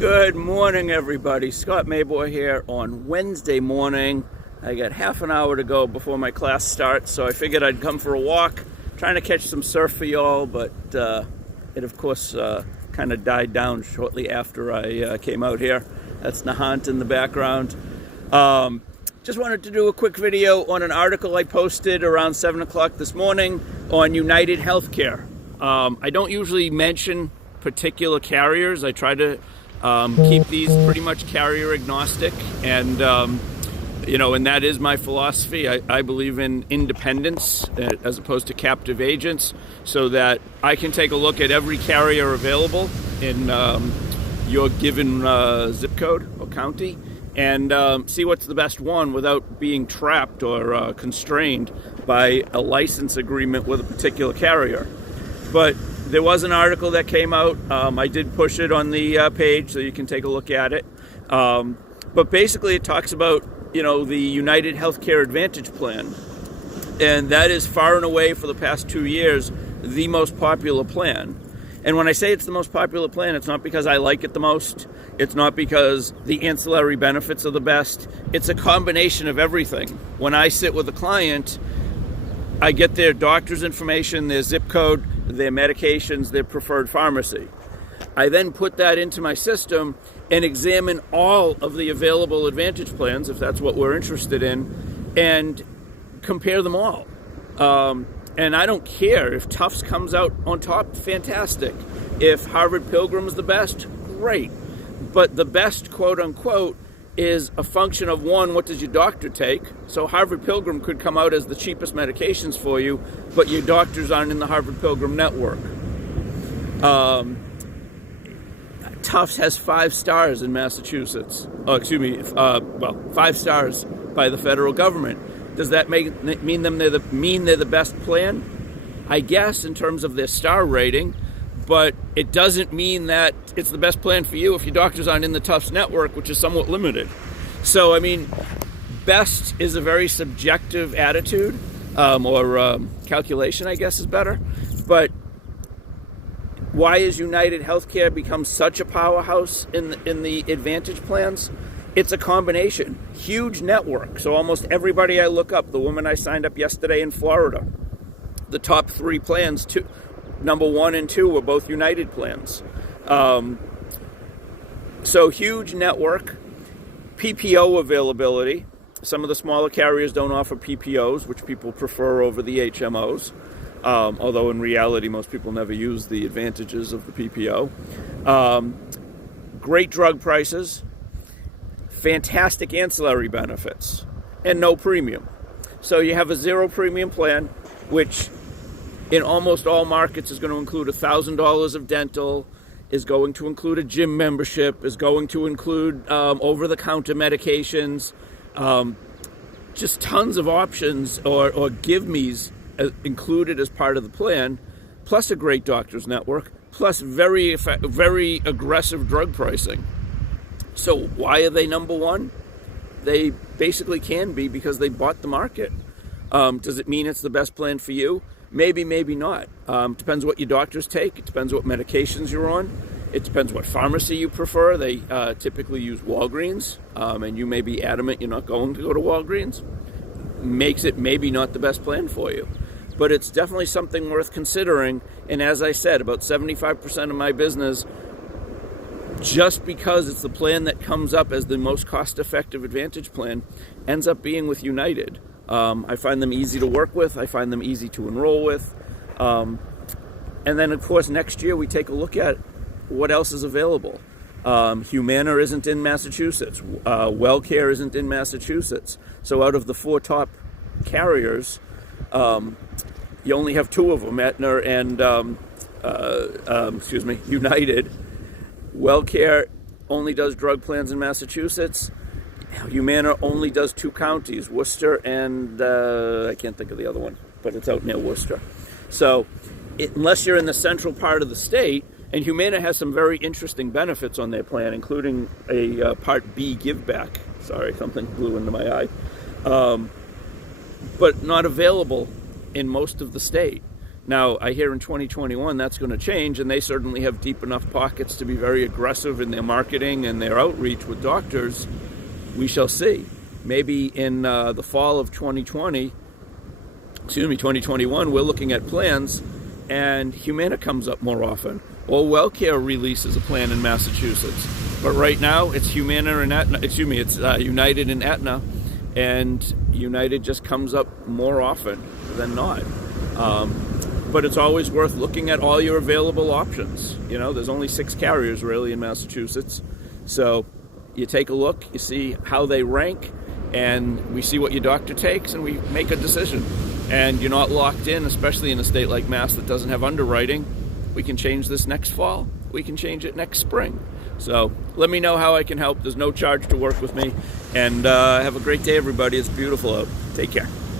Good morning, everybody. Scott Mayboy here on Wednesday morning. I got half an hour to go before my class starts, so I figured I'd come for a walk, trying to catch some surf for y'all, but it, of course, kind of died down shortly after I came out here. That's Nahant in the background. Just wanted to do a quick video on an article I posted around 7 o'clock this morning on United Healthcare. I don't usually mention particular carriers. I try to keep these pretty much carrier agnostic, and and that is my philosophy. I believe in independence as opposed to captive agents, so that I can take a look at every carrier available in your given zip code or county and see what's the best one without being trapped or constrained by a license agreement with a particular carrier. But there was an article that came out. I did push it on the page so you can take a look at it. But basically it talks about, the United Healthcare Advantage Plan. And that is far and away for the past 2 years the most popular plan. And when I say it's the most popular plan, it's not because I like it the most. It's not because the ancillary benefits are the best. It's a combination of everything. When I sit with a client, I get their doctor's information, their zip code, their medications, their preferred pharmacy. I then put that into my system and examine all of the available Advantage plans, if that's what we're interested in, and compare them all. And I don't care if Tufts comes out on top, fantastic. If Harvard Pilgrim's the best, great. But the best, quote unquote, is a function of, one, what does your doctor take? So Harvard Pilgrim could come out as the cheapest medications for you, but your doctors aren't in the Harvard Pilgrim network. Tufts has 5 stars in Massachusetts. 5 stars by the federal government. Does that mean they're the best plan? I guess, in terms of their star rating. But it doesn't mean that it's the best plan for you if your doctors aren't in the Tufts network, which is somewhat limited. So, best is a very subjective attitude, or calculation, I guess is better. But why has United Healthcare become such a powerhouse in the Advantage plans? It's a combination. Huge network. So almost everybody I look up, the woman I signed up yesterday in Florida, the top 3 plans, number 1 and 2 were both United plans. So huge network, PPO availability. Some of the smaller carriers don't offer PPOs, which people prefer over the HMOs. Although in reality, most people never use the advantages of the PPO. Great drug prices, fantastic ancillary benefits, and no premium. So you have a 0 premium plan, which in almost all markets is going to include $1,000 of dental, is going to include a gym membership, is going to include over-the-counter medications, just tons of options or give-me's included as part of the plan, plus a great doctor's network, plus very aggressive drug pricing. So why are they number 1? They basically can be because they bought the market. Does it mean it's the best plan for you? Maybe, maybe not. Depends what your doctors take. It depends what medications you're on. It depends what pharmacy you prefer. They typically use Walgreens, and you may be adamant you're not going to go to Walgreens. Makes it maybe not the best plan for you. But it's definitely something worth considering. And as I said, about 75% of my business, just because it's the plan that comes up as the most cost-effective Advantage plan, ends up being with United. I find them easy to work with. I find them easy to enroll with. And then, of course, next year we take a look at what else is available. Humana isn't in Massachusetts. WellCare isn't in Massachusetts. So out of the 4 top carriers, you only have 2 of them, Aetna and United. WellCare only does drug plans in Massachusetts. Humana only does 2 counties, Worcester and I can't think of the other one, but it's out near Worcester. So unless you're in the central part of the state, and Humana has some very interesting benefits on their plan, including a Part B give back. Sorry, something blew into my eye. But not available in most of the state. Now, I hear in 2021 that's going to change, and they certainly have deep enough pockets to be very aggressive in their marketing and their outreach with doctors. We shall see. Maybe in the fall of 2021, we're looking at plans, and Humana comes up more often, or WellCare releases a plan in Massachusetts. But right now, it's Humana and Aetna. It's United and Aetna, and United just comes up more often than not. But it's always worth looking at all your available options. There's only 6 carriers really in Massachusetts. So you take a look, you see how they rank, and we see what your doctor takes, and we make a decision. And you're not locked in, especially in a state like Mass that doesn't have underwriting. We can change this next fall. We can change it next spring. So let me know how I can help. There's no charge to work with me. And have a great day, everybody. It's beautiful out. Take care.